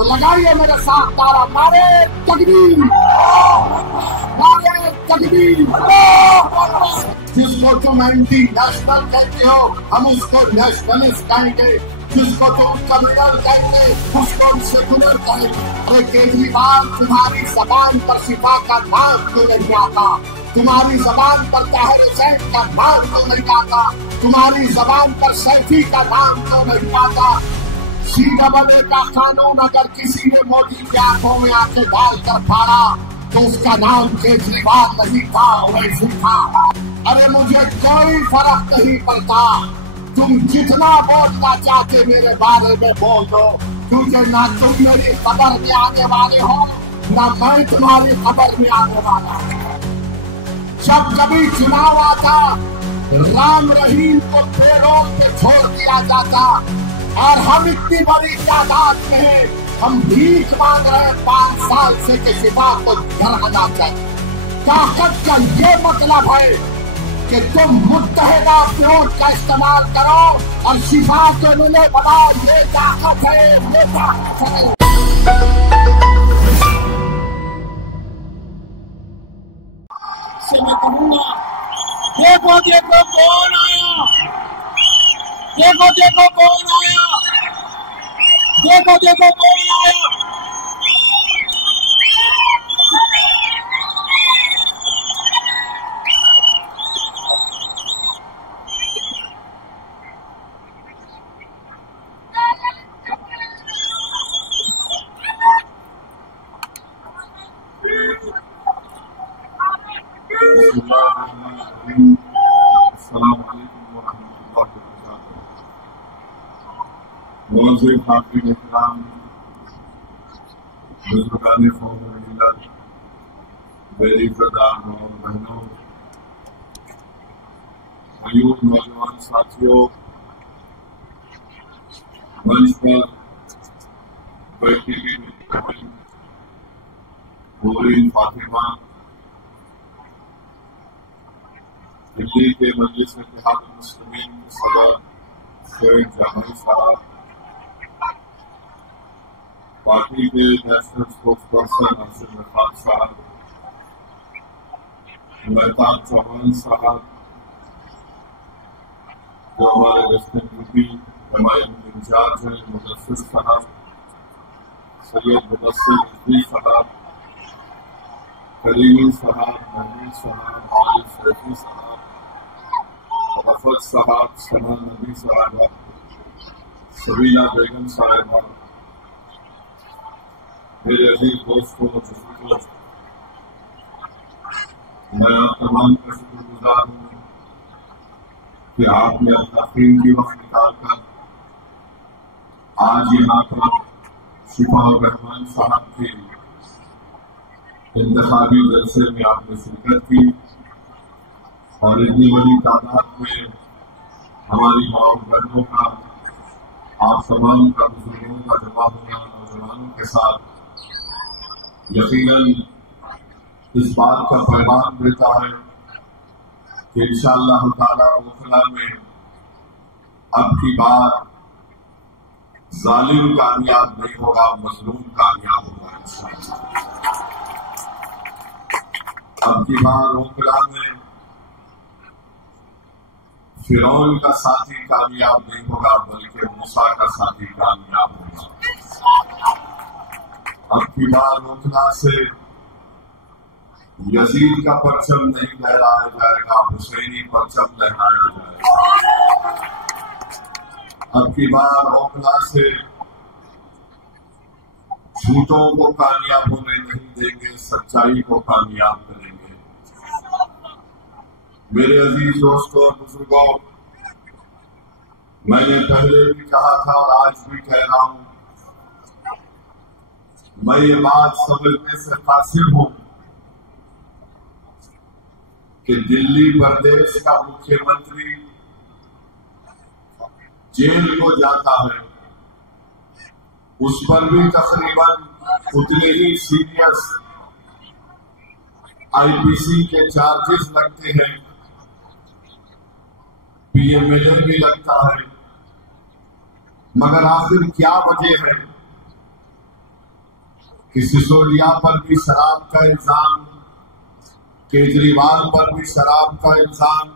तो लगाइए मेरे साथ नारा, नारे तकबीर, नारे तकबीर। जिसको तुम एंटी नेशनल कहते हो हम उसको नेशनलिस्ट कहेंगे, जिसको तुम कम्युनल कहेंगे उसको सेकुलर कहेंगे। अरे केजरीवाल, तुम्हारी जबान पर शिफा का नाम क्यों नहीं आता? तुम्हारी जबान पर ताहिर हुसैन का नाम क्यों नहीं आता? तुम्हारी जबान पर सैफी का नाम क्यों नहीं आता? CAA का कानून अगर किसी ने मोदी की आंखों में आंखें डालकर फाड़ा तो उसका नाम केजरीवाल नहीं था, वैसी था। अरे मुझे कोई फर्क नहीं पड़ता, तुम जितना बोलना चाहते मेरे बारे में बोल दो, क्योंकि ना तुम मेरी खबर में आने वाले हो ना मैं तुम्हारी खबर में आने वाला हूँ। जब कभी चुनाव आता राम रहीम को बेरोक के छोड़ दिया जाता और हम इतनी बड़ी तादाद में हम भीख मांग रहे 5 साल से कि शिफा को घर आना चाहिए। ताकत का ये मतलब है कि तुम मुत्तहिदा वोट का इस्तेमाल करो और शिफा को मिले बनाओ। ये ताकत है, ये ताकत है। मैं कहूँगा देखो देखो कौन आया, देखो देखो कौन आया, देखो देखो कौन आया। मेरी प्रधान और बहनों, मयूर नौजवान साथियों, मंच पर बैठी हुई नूरीन फातिमा, दिल्ली के मजलिस इत्तेहाद मुस्लिमीन के सदर सैयद जहांगीर साहब, पार्टी के national spokes person Hasan Rafat साहब, मेहताब चौहान साहब जो हमारे वेस्टर्न यूपी नुमाइंदे इंचार्ज हैं, मुदस्सिर साहब, सैयद मुदस्सिर रिजवी साहब, करीमी साहब, महमूद साहब, आलिफ सैफी साहब, रफत साहब, सना नबी साहब, सबीना बेगम साहिबा, मेरे अजीज दोस्तों, बुजुर्गों, मैं आप तमाम का शुक्रगुजार हूँ कि आपने अपना कीमती वक्त निकालकर आज यहाँ पर शिफाउर रहमान साहब के इंतखाबी जलसे में आपने शिरकत की और इतनी बड़ी तादाद में हमारी माओ बहनों का, आप तमाम का, बुजुर्गों का जमा होना नौजवानों के साथ यकीनन इस बात का पैगाम देता है कि इंशाअल्लाह ताला ओखला में अब की बार जालिम कामयाब नहीं होगा, मजलूम कामयाब होगा इंशाअल्लाह। अब की बार ओखला में फिरौन का साथी कामयाब नहीं होगा, बल्कि मूसा का साथी कामयाब होगा। अब की बार ओखला से यजीद का परचम नहीं लहराया जाएगा, हुसैनी परचम लहराया जाएगा। अब की बार ओखला से झूठों को कामयाब होने नहीं देंगे, सच्चाई को कामयाब करेंगे। मेरे अजीज दोस्तों और बुजुर्गों, मैंने पहले भी कहा था और आज भी कह रहा हूं, मैं ये बात समझने से कासिर हूं कि दिल्ली प्रदेश का मुख्यमंत्री जेल को जाता है, उस पर भी तकरीबन उतने ही सीरियस आईपीसी के चार्जेस लगते हैं, पीएमएलए भी लगता है। मगर आखिर क्या वजह है कि सिसोदिया पर भी शराब का इल्जाम, केजरीवाल पर भी शराब का इल्जाम,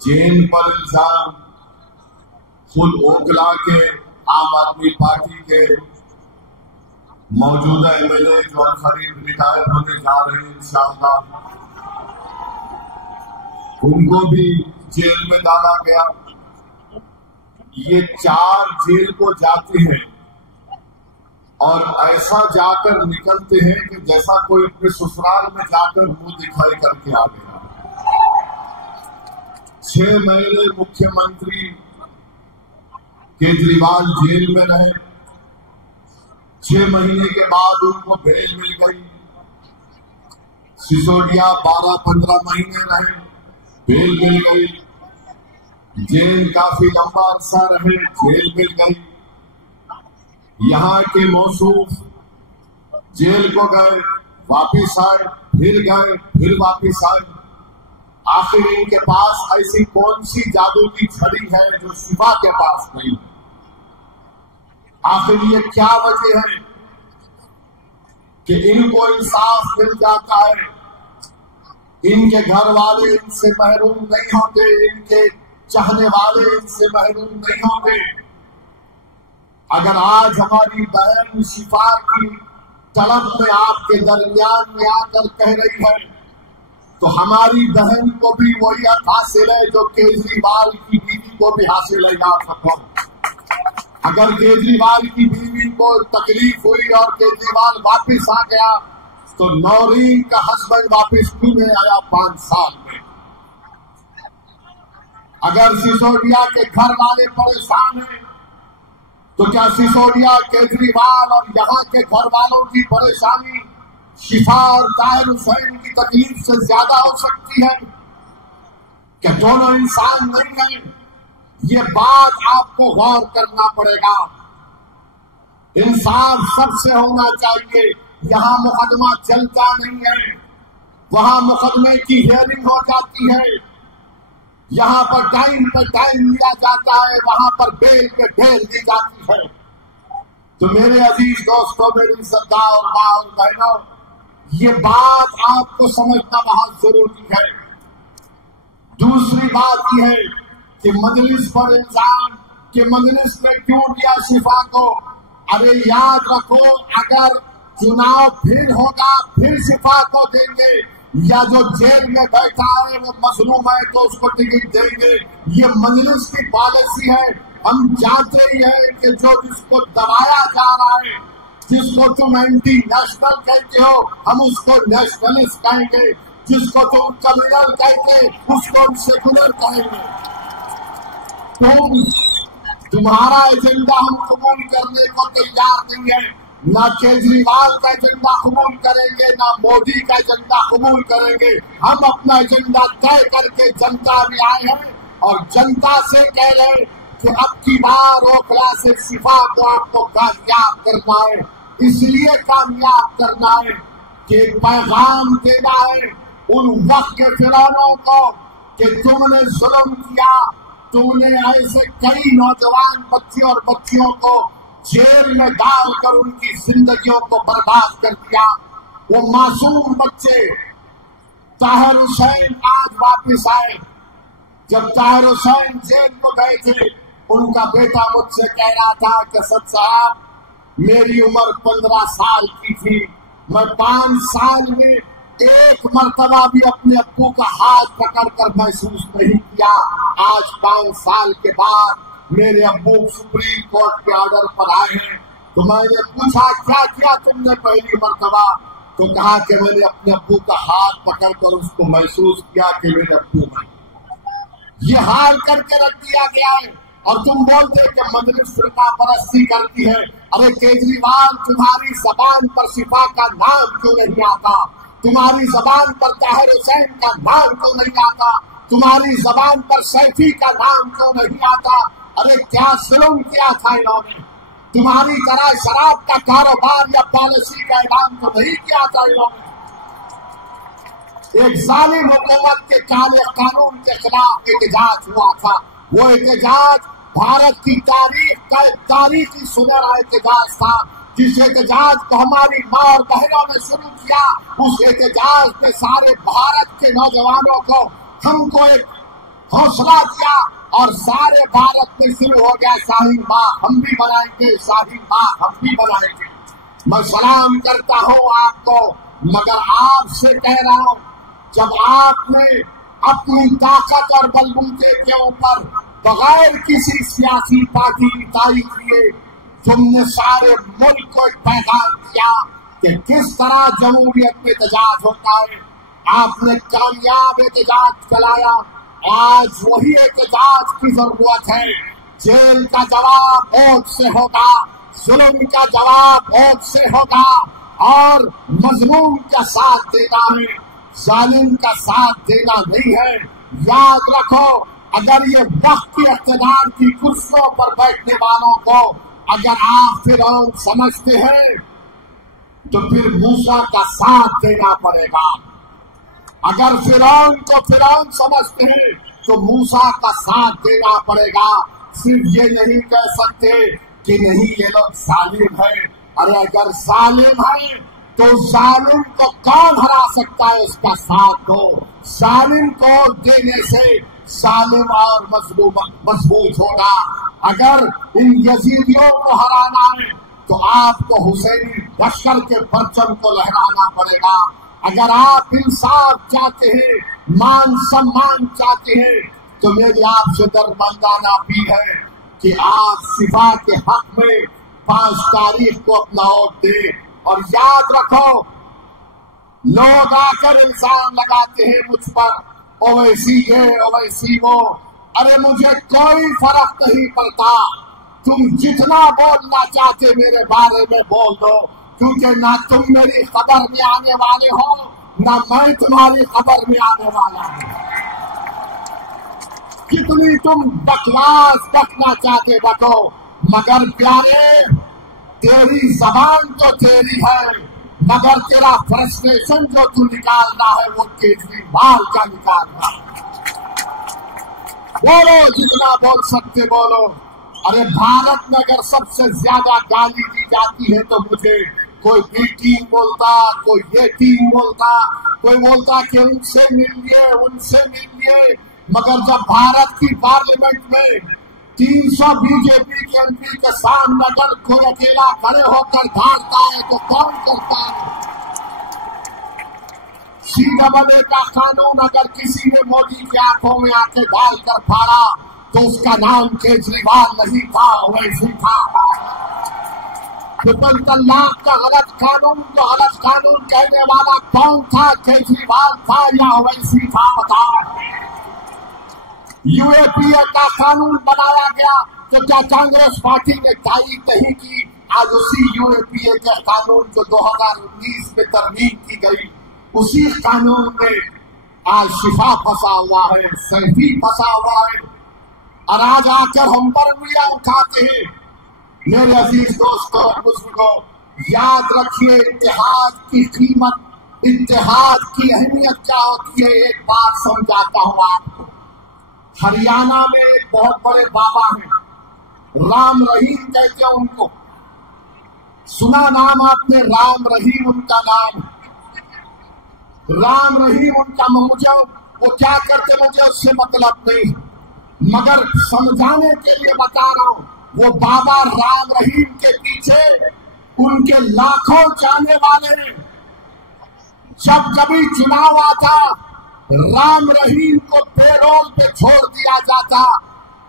जैन पर इल्जाम, खुद ओखला के आम आदमी पार्टी के मौजूदा एमएलए जो करीब रिटायर होने जा रहे हैं इंशाअल्लाह, उनको भी जेल में डाला गया। ये 4 जेल को जाते हैं और ऐसा जाकर निकलते हैं कि जैसा कोई अपने ससुराल में जाकर मुंह दिखाई करके आ गया। 6 महीने मुख्यमंत्री केजरीवाल जेल में रहे। 6 महीने के बाद उनको बेल मिल गई। सिसोदिया 12-15 महीने रहे, बेल मिल गई। जेल काफी लंबा अरसा रहे, जेल मिल गई। यहाँ के मौसूफ जेल को गए, वापिस आए, फिर गए, फिर वापिस आए। आखिर इनके पास ऐसी कौन सी जादू की छड़ी है जो शिफा के पास नहीं है? आखिर ये क्या वजह है कि इनको इंसाफ मिल जाता है, इनके घर वाले इनसे महरूम नहीं होते, इनके चाहने वाले इनसे महरूम नहीं होते? अगर आज हमारी बहन शिफा की तड़प में आपके दरमियान में आकर कह रही है, तो हमारी बहन को भी वही हक हासिल है जो केजरीवाल की बीवी को भी हासिल है। याद रखो, अगर केजरीवाल की बीवी को तकलीफ हुई और केजरीवाल वापिस आ गया, तो नौरीन का हस्बैंड वापिस क्यों नहीं आया 5 साल में? अगर सिसोदिया के घर वाले परेशान हैं, तो क्या सिसोदिया, केजरीवाल और यहाँ के घर वालों की परेशानी शिफा और ताहिर हुसैन की तकलीफ से ज्यादा हो सकती है? क्या दोनों इंसान नहीं हैं? ये बात आपको गौर करना पड़ेगा। इंसाफ सबसे होना चाहिए। यहाँ मुकदमा चलता नहीं है, वहां मुकदमे की हियरिंग हो जाती है। यहाँ पर टाइम लिया जाता है, वहां पर बेल पे बेल दी जाती है। तो मेरे अजीज दोस्तों, मेरी सरदार और मां और बहनों, ये बात आपको समझना बहुत जरूरी है। दूसरी बात यह है कि मजलिस पर इल्जाम कि मजलिस में क्यों दिया शिफा को? अरे याद रखो, अगर चुनाव फिर होगा, फिर शिफा को देंगे, या जो जेल में बैठा है वो मजलूम है तो उसको टिकट देंगे। ये मजलिस की पॉलिसी है। हम जानते ही हैं कि जो जिसको दबाया जा रहा है, जिसको तुम एंटी नेशनल कहते हो, हम उसको नेशनलिस्ट कहेंगे। जिसको तुम कम्युनल कहते, उसको हम सेकुलर कहेंगे। तुम्हारा एजेंडा हम कबूल करने को तैयार नहीं है। ना केजरीवाल का एजेंडा कबूल करेंगे, ना मोदी का एजेंडा कबूल करेंगे। हम अपना एजेंडा तय करके जनता में आए हैं और जनता से कह रहे हैं कि अब की बार ओखला से शिफा को आपको कामयाब करना है। इसलिए कामयाब करना है कि एक पैगाम देना है उन वक्त के फिरौनों को कि तुमने जुल्म किया, तुमने ऐसे कई नौजवान बच्चे और बच्चियों को जेल में डालकर उनकी जिंदगियों को बर्बाद कर दिया। वो मासूम बच्चे ताहिर हुसैन आज वापस आए। जब ताहिर हुसैन जेल में गए थे, उनका बेटा मुझसे कह रहा था कि सद साहब, मेरी उम्र 15 साल की थी, मैं 5 साल में एक मर्तबा भी अपने अब्बू का हाथ पकड़कर महसूस नहीं किया। आज 5 साल के बाद मेरे अब्बू सुप्रीम कोर्ट के ऑर्डर पर आए हैं। तो मैंने पूछा, क्या किया तुमने पहली मर्तबा? तो कहा कि मैंने अपने अब्बू का हाथ पकड़कर उसको महसूस किया कि मेरे अब्बू हैं। ये हाल करके रख दिया गया है और तुम बोलते कि मजलिस फिरका परस्ती करती है। अरे केजरीवाल, तुम्हारी जबान पर शिफा का नाम क्यों नहीं आता? तुम्हारी जबान पर ताहिर हुसैन का नाम क्यों नहीं आता? तुम्हारी जबान पर सैफी का नाम क्यों नहीं आता? अरे क्या जुल्म किया था इन्होंने? तुम्हारी तरह शराब का कारोबार या पॉलिसी का ऐलान तो नहीं किया था इन्होंने। एक जालिम हुकूमत के काले कानून के खिलाफ एहतजाज हुआ था। वो एहतजाज भारत की तारीख का एक तारीखी सुनहरा एहतजाज था, जिस एहतजाज को हमारी माँ और बहनों ने शुरू किया, उस एहतजाज ने सारे भारत के नौजवानों को, हमको एक हौसला दिया और सारे भारत में शुरू हो गया शाहीन बाग हम भी बनाएंगे, शाहीन बाग हम भी बनाएंगे। मैं सलाम करता हूँ आपको, मगर आपसे कह रहा हूँ, जब आपने अपनी ताकत और बलबूते के ऊपर बगैर किसी सियासी पार्टी इताई किए तुमने सारे मुल्क को एक पैगाम दिया कि किस तरह जमहूरियत में एहतजाज होता है। आपने कामयाब एहतजाज चलाया। आज वही एहतजाज की जरूरत है। जेल का जवाब वोट से होगा, जुल्म का जवाब वोट से होगा और मजलूम का साथ देना है, जालिम का साथ देना नहीं है। याद रखो, अगर ये वक्त की इख्तियार की कुर्सियों पर बैठने वालों को अगर आप फिरौन समझते हैं तो फिर मूसा का साथ देना पड़ेगा। अगर फिरौन को फिरौन समझते हैं तो मूसा का साथ देना पड़ेगा। सिर्फ ये नहीं कह सकते कि नहीं ये लोग जालिम है। अरे अगर जालिम है तो जालिम को कौन हरा सकता है? उसका साथ दो। जालिम को देने से जालिम और मजबूत होगा। अगर इन यजीदियों को हराना है तो आपको हुसैनी लश्कर के परचम को लहराना पड़ेगा। अगर आप इंसाफ चाहते हैं, मान सम्मान चाहते हैं, तो मेरी आपसे दरमंदाना भी है कि आप शिफा के हक में 5 तारीख को अपना वोट दें। और याद रखो, लोग आकर इल्जाम लगाते हैं मुझ पर, ओवैसी ये ओवैसी वो। अरे मुझे कोई फर्क नहीं पड़ता, तुम जितना बोलना चाहते मेरे बारे में बोल दो, क्योंकि ना तुम मेरी खबर में आने वाले हो, ना मैं तुम्हारी खबर में आने वाला हूं। कितनी तुम बकवास बकना चाहते बको, मगर प्यारे तेरी जबान तो तेरी है, मगर तेरा फ्रस्ट्रेशन जो तू निकालना है वो केजरीवाल का निकालना है। बोलो, जितना बोल सकते बोलो। अरे भारत में अगर सबसे ज्यादा गाली दी जाती है तो मुझे कोई बी टीम बोलता, कोई ये टीम बोलता, कोई बोलता कि उनसे मिलिए उनसे मिलिए। मगर जब भारत की पार्लियामेंट में 300 बीजेपी के एमपी के सामने अगर कोई अकेला खड़े होकर भागता है तो कौन करता है? CAA का कानून अगर किसी ने मोदी की आंखों में आके डालकर फाड़ा तो उसका नाम केजरीवाल नहीं था, ओवैसी था। ट्रिपल तलाक का गलत कानून कहने वाला कौन था? केजरीवाल था या ओवैसी था? बताओ। UAPA का कानून बनाया गया तो क्या कांग्रेस पार्टी ने तारीफ नहीं की? आज उसी UAPA के कानून जो 2019 में तरमीम की गई, उसी कानून में आज शिफा फंसा हुआ है, सैफी फंसा हुआ है। और आज आकर हम पर उंगलियां उठाते हैं। मेरे अजीज दोस्तों और बुजुर्गों, याद रखिए इत्तेहाद की कीमत, इत्तेहाद की अहमियत क्या होती है, एक बात समझाता हूं आपको। हरियाणा में एक बहुत बड़े बाबा हैं, राम रहीम कहते हैं उनको। सुना नाम आपने? राम रहीम उनका नाम। राम रहीम उनका, मुझे वो क्या करते मुझे उससे मतलब नहीं, मगर समझाने के लिए बता रहा हूं। वो बाबा राम रहीम के पीछे उनके लाखों चाहने वाले हैं। जब कभी चुनाव आता, राम रहीम को पेरोल पे छोड़ दिया जाता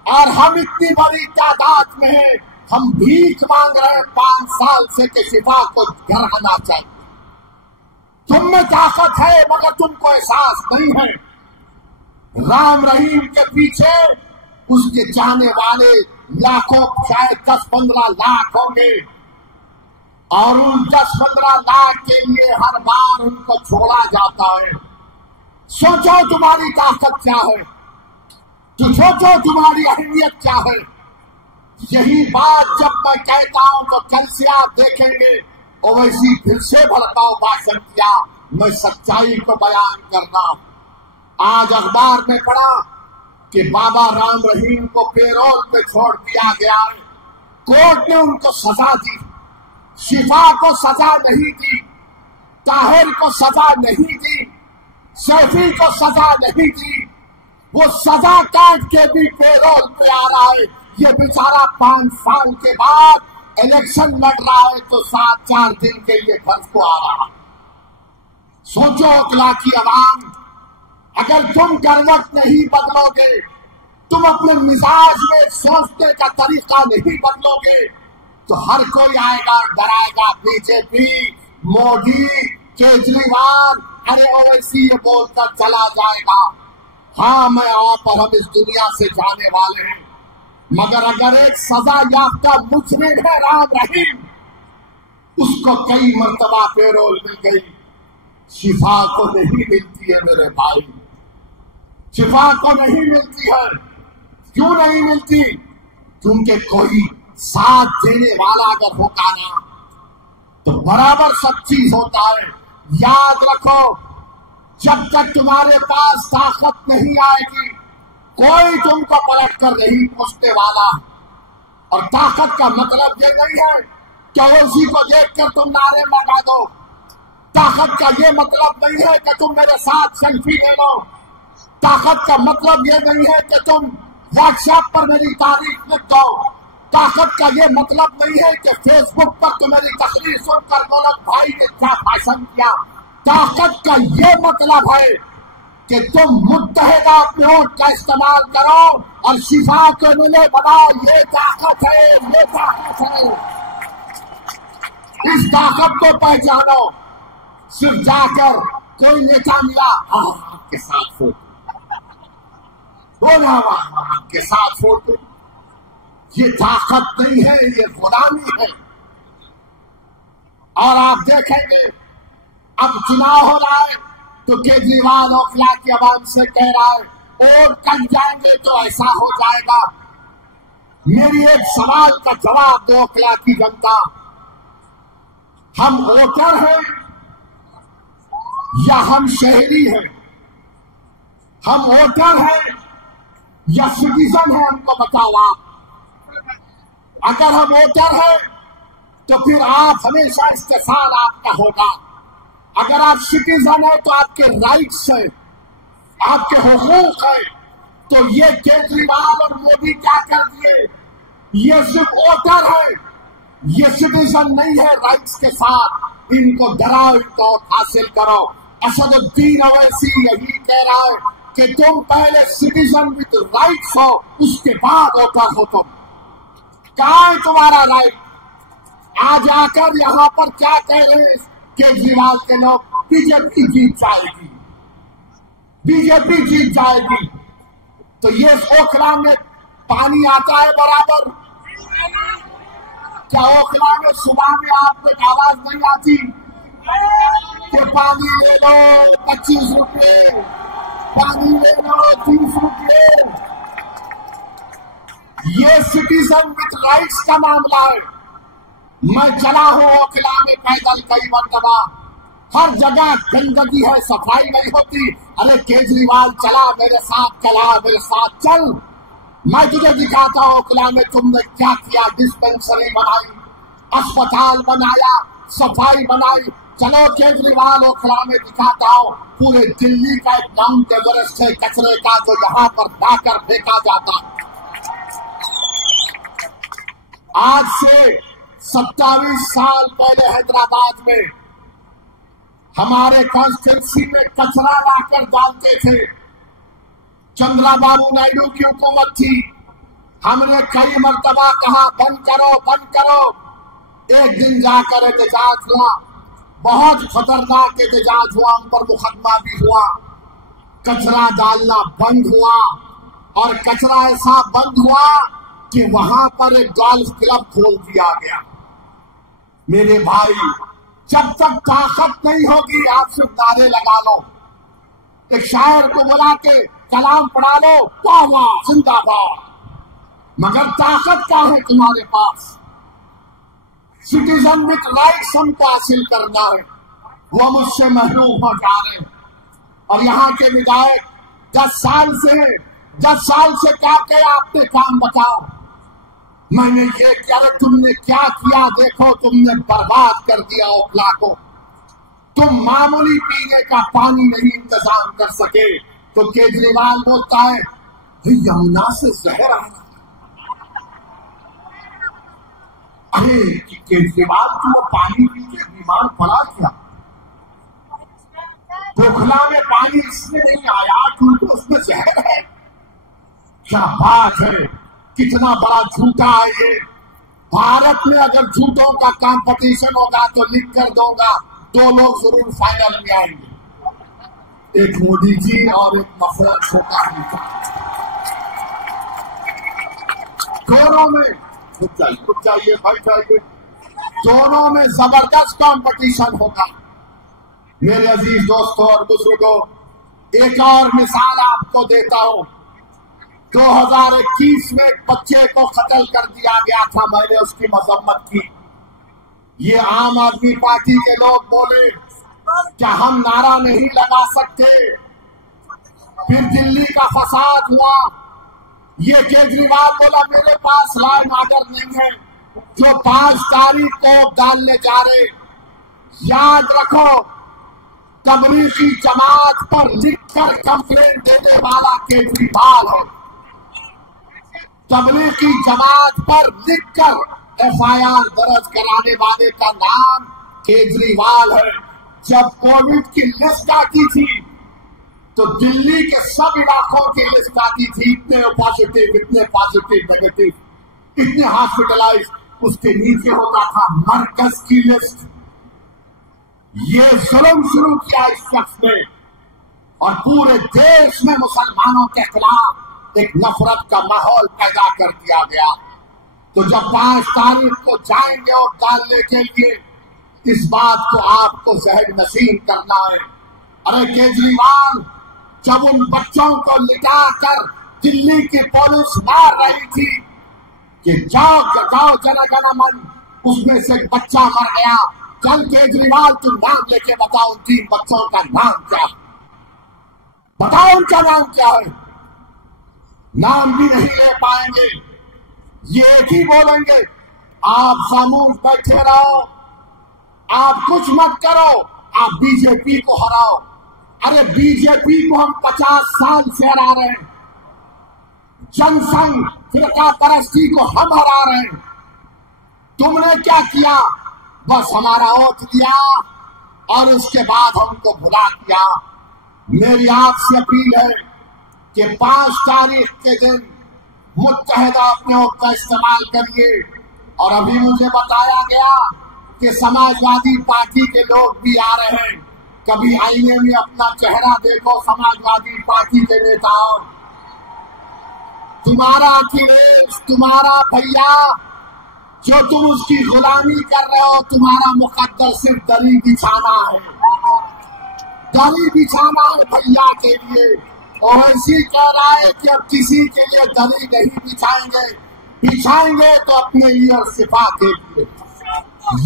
और हम इतनी बड़ी तादाद में हैं, हम भीख मांग रहे हैं 5 साल से कि शिफा को घर आना चाहिए। तुम में ताकत है मगर तुमको एहसास नहीं है। राम रहीम के पीछे उसके चाहने वाले लाखों, शायद 10-15 लाख होंगे और उन 10-15 लाख के लिए हर बार उनको छोड़ा जाता है। सोचो तुम्हारी ताकत क्या है, तो सोचो तुम्हारी अहमियत क्या है। यही बात जब मैं कहता हूं तो कल से आप देखेंगे ओवैसी फिर से भड़काऊ भाषण किया। मैं सच्चाई को बयान करना। आज अखबार में पढ़ा कि बाबा राम रहीम को पेरोल पे छोड़ दिया गया है। कोर्ट ने उनको सजा दी। शिफा को सजा नहीं दी, ताहिर को सजा नहीं दी, सैफी को सजा नहीं दी। वो सजा काट के भी पेरोल पे आ रहा है। ये बेचारा 5 साल के बाद इलेक्शन लड़ रहा है तो 7-4 दिन के लिए घर को आ रहा है। सोचो ओखला की आवाम, अगर तुम करवट नहीं बदलोगे, तुम अपने मिजाज में सोचने का तरीका नहीं बदलोगे, तो हर कोई आएगा डराएगा, बीजेपी, मोदी, केजरीवाल, अरे ओवैसी ये बोलकर चला जाएगा। हाँ, मैं आप और हम इस दुनिया से जाने वाले हैं, मगर अगर एक सजा याफ्ता मुजरिम है राम रहीम, उसको कई मर्तबा पेरोल मिल गई, शिफा को नहीं मिलती है मेरे भाई, शिफा को नहीं मिलती है। क्यों नहीं मिलती? क्योंकि कोई साथ देने वाला अगर होगा ना तो बराबर सब चीज होता है। याद रखो, जब तक तुम्हारे पास ताकत नहीं आएगी, कोई तुमको पलट कर नहीं पूछने वाला। और ताकत का मतलब ये नहीं है कि उसी को देखकर तुम नारे लगा दो। ताकत का ये मतलब नहीं है कि तुम मेरे साथ सेल्फी ले लो। ताकत का मतलब ये नहीं है कि तुम व्हाट्सएप पर मेरी तारीफ लिख दो। ताकत का ये मतलब नहीं है कि फेसबुक पर तुम मेरी तकरीर सुनकर बोलो भाई ने क्या भाषण किया। ताकत का ये मतलब है कि तुम मुत्तहिदा अपने वोट का इस्तेमाल करो और शिफा को मिले बनाओ। ये ताकत है, ये ताकत है। इस ताकत को पहचानो। सिर्फ जाकर कोई नेता मिला, आपके साथ फोटो, बोला आपके साथ फोटो, ये ताकत नहीं है, ये गुलामी है। और आप देखेंगे अब चुनाव हो रहा है तो केजरीवाल ओखला की आवाम से कह रहा है वोट कट जाएंगे तो ऐसा हो जाएगा। मेरी एक सवाल का जवाब दो ओखला की जनता, हम वोटर हैं या हम शहरी हैं? हम वोटर हैं या सिटीजन हैं? हमको बताओ आप। अगर हम वोटर हैं तो फिर आप हमेशा इस्तेफाल आपका होगा। अगर आप सिटीजन है तो आपके राइट्स है, आपके हुकूक है। तो ये केजरीवाल और मोदी क्या कर दिए? ये सिर्फ वोटर है, ये सिटीजन नहीं है। राइट्स के साथ इनको डराओ, इनको हासिल करो। असदुद्दीन ओवैसी यही कह रहा है कि तुम पहले सिटीजन विद राइट्स हो, उसके बाद वोटर हो। तुम कहाँ है तुम्हारा राइट? आज आकर यहाँ पर क्या कह रहे हैं केजरीवाल के लोग? बीजेपी जीत जाएगी, बीजेपी जीत जाएगी। तो ये ओखला में पानी आता है बराबर? क्या ओखला में सुबह में आपको आवाज नहीं आती कि पानी ले लो 25 रुपए, पानी ले लो 30 रुपए? ये सिटीजन विद राइट्स का मामला है। मैं चला हूं ओखला में पैदल कई मरतबा, हर जगह गंदगी है, सफाई नहीं होती। अरे केजरीवाल चला मेरे साथ, चला मेरे साथ चल, मैं तुझे दिखाता हूं ओखला में तुमने क्या किया। डिस्पेंसरी बनाई, अस्पताल बनाया, सफाई बनाई। चलो केजरीवाल ओखला में दिखाता हूं। पूरे दिल्ली का एक माउंट एवरेस्ट है कचरे का जो यहाँ पर लाकर फेंका जाता। आज से 27 साल पहले हैदराबाद में हमारे कॉन्स्टिट्यूंसी में कचरा लाकर डालते थे। चंद्रबाबू नायडू की हुकूमत थी। हमने कई मर्तबा कहा बंद करो, बंद करो। एक दिन जाकर एहतजाज हुआ, बहुत खतरनाक एहतजाज हुआ, उन पर मुकदमा भी हुआ। कचरा डालना बंद हुआ और कचरा ऐसा बंद हुआ कि वहां पर एक गोल्फ क्लब खोल दिया गया। मेरे भाई, जब तक ताकत नहीं होगी आप सिर्फ नारे लगा लो। एक शायर को बुला के कलाम पढ़ा लो, वाह वाह जिंदाबाद, मगर ताकत क्या है तुम्हारे पास? सिटीजन विद राइट्स हमको हासिल करना है, वो मुझसे महरूम हो जा रहे हैं। और यहाँ के विधायक 10 साल से क्या क्या आपने काम बताओ? मैंने ये किया, तुमने क्या किया देखो, तुमने बर्बाद कर दिया ओखला को। तुम मामूली पीने का पानी नहीं इंतजाम कर सके तो केजरीवाल बोलता है यमुना से जहर आ रहा। अरे केजरीवाल तुम पानी पी के बीमार पड़ा क्या? ओखला में पानी इसमें नहीं आया क्योंकि उसमें जहर है। क्या बात है, कितना बड़ा झूठा है ये। भारत में अगर झूठों का कंपटीशन होगा तो लिख कर दूंगा, 2 लोग जरूर फाइनल में आएंगे, एक मोदी जी और एक मफलर छोटा नेता। दोनों में रुक जाइए भाई जाइए, दोनों में जबरदस्त कंपटीशन होगा। मेरे अजीज दोस्तों और बुजुर्गों, एक और मिसाल आपको देता हूं। 2021 में एक बच्चे को कत्ल कर दिया गया था, मैंने उसकी मजम्मत की। ये आम आदमी पार्टी के लोग बोले क्या हम नारा नहीं लगा सकते? फिर दिल्ली का फसाद हुआ, ये केजरीवाल बोला मेरे पास लॉ एंड ऑर्डर नहीं है, जो 5 तारीख को डालने जा रहे। याद रखो, तबलीगी जमात पर लिखकर कंप्लेंट देने वाला केजरीवाल है। तबलीगी जमात पर लिखकर FIR दर्ज कराने वाले का नाम केजरीवाल है। जब कोविड की लिस्ट आती थी तो दिल्ली के सब इलाकों की लिस्ट आती थी, इतने पॉजिटिव, इतने पॉजिटिव, नेगेटिव, इतने हॉस्पिटलाइज, उसके नीचे होता था मरकज की लिस्ट। ये जुल्म शुरू किया इस शख्स ने और पूरे देश में मुसलमानों के खिलाफ एक नफरत का माहौल पैदा कर दिया गया। तो जब 5 तारीख को जाएंगे और डालने के लिए, इस बात को आपको जहर नसीन करना है। अरे केजरीवाल, जब उन बच्चों को लिटाकर दिल्ली की पुलिस मार रही थी कि जाओ जाओ जना गण मन, उसमें से एक बच्चा मर गया। कल केजरीवाल तुम नाम लेके बताओ उन 3 बच्चों का नाम क्या है, बताओ उनका नाम क्या है। नाम भी नहीं ले पाएंगे, ये एक ही बोलेंगे आप खामोश बैठे रहो, आप कुछ मत करो, आप बीजेपी को हराओ। अरे बीजेपी को हम 50 साल से हरा रहे हैं, जनसंघ फिरका परस्ती को हम हरा रहे हैं। तुमने क्या किया? बस हमारा वोट दिया और उसके बाद हमको भुला दिया। मेरी आपसे अपील है कि 5 तारीख के दिन मुत्तहदा अपने वोट का इस्तेमाल करिए। और अभी मुझे बताया गया कि समाजवादी पार्टी के लोग भी आ रहे हैं। कभी आईने में अपना चेहरा देखो समाजवादी पार्टी के नेताओं। तुम्हारा अखिलेश, तुम्हारा भैया, जो तुम उसकी गुलामी कर रहे हो, तुम्हारा मुकद्दर सिर्फ दरी बिछाना है, दरी बिछाना है भैया के लिए। और ऐसी कह रहा है कि अब किसी के लिए दरी नहीं बिछाएंगे, बिछाएंगे तो अपने ईयर सिफा के लिए।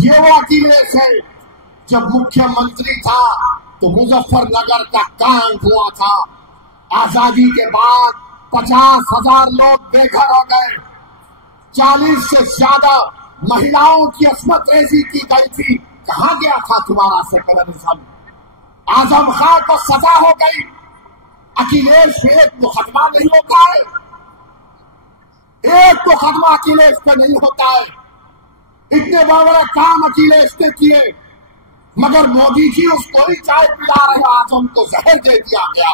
ये वो अखिलेश है, जब मुख्यमंत्री था तो मुजफ्फरनगर का कांड हुआ था। आजादी के बाद 50,000 लोग बेघर हो गए, 40 से ज्यादा महिलाओं की अस्मत रेजी की गई थी। कहां गया था तुम्हारा सेकुलरिज्म? आजम खान को सजा हो गई, अखिलेश पे एक मुकदमा नहीं होता है, एक मुकदमा अखिलेश पे नहीं होता है। इतने बड़े बड़े काम अखिलेश ने किए, मगर मोदी जी उसको ही चाय पिला रहे, आजम को जहर दे दिया गया।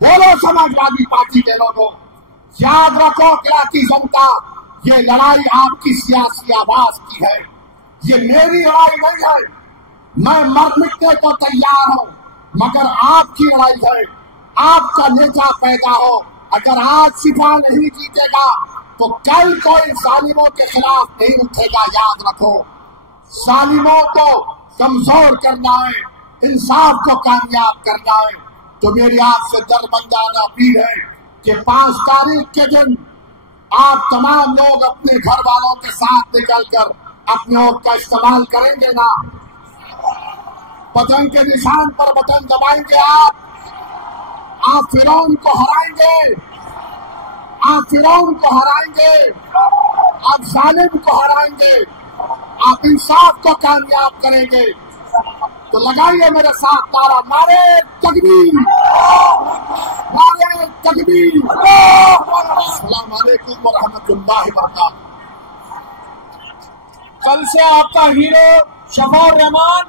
बोलो समाजवादी पार्टी के लोगों, याद रखो कि जनता, ये लड़ाई आपकी सियासी आवाज की है, ये मेरी लड़ाई नहीं है। मैं मर मिटने को तैयार हूं, मगर आपकी लड़ाई है। आपका नेता पैदा हो, अगर आज सिपा नहीं जीतेगा तो कल कोई जालिमों के खिलाफ नहीं उठेगा। याद रखो, जालिमों को कमजोर करना है, इंसाफ को कामयाब करना है। तो मेरी आपसे दरबंदाना अपील है कि 5 तारीख के दिन आप तमाम लोग अपने घर वालों के साथ निकलकर अपने वोट का इस्तेमाल करेंगे ना? बटन के निशान पर बटन दबाएंगे आप फिरौन को हराएंगे, आप फिरौन को हराएंगे। आप जालिम को हराएंगे, आप इंसाफ को कामयाब करेंगे। तो लगाइए मेरे साथ तारा, नारे तकबीर, नारे तकबीर। अस्सलाम वालेकुम व रहमतुल्लाहि व बरकातहू। कल से आपका हीरो शफाउर रहमान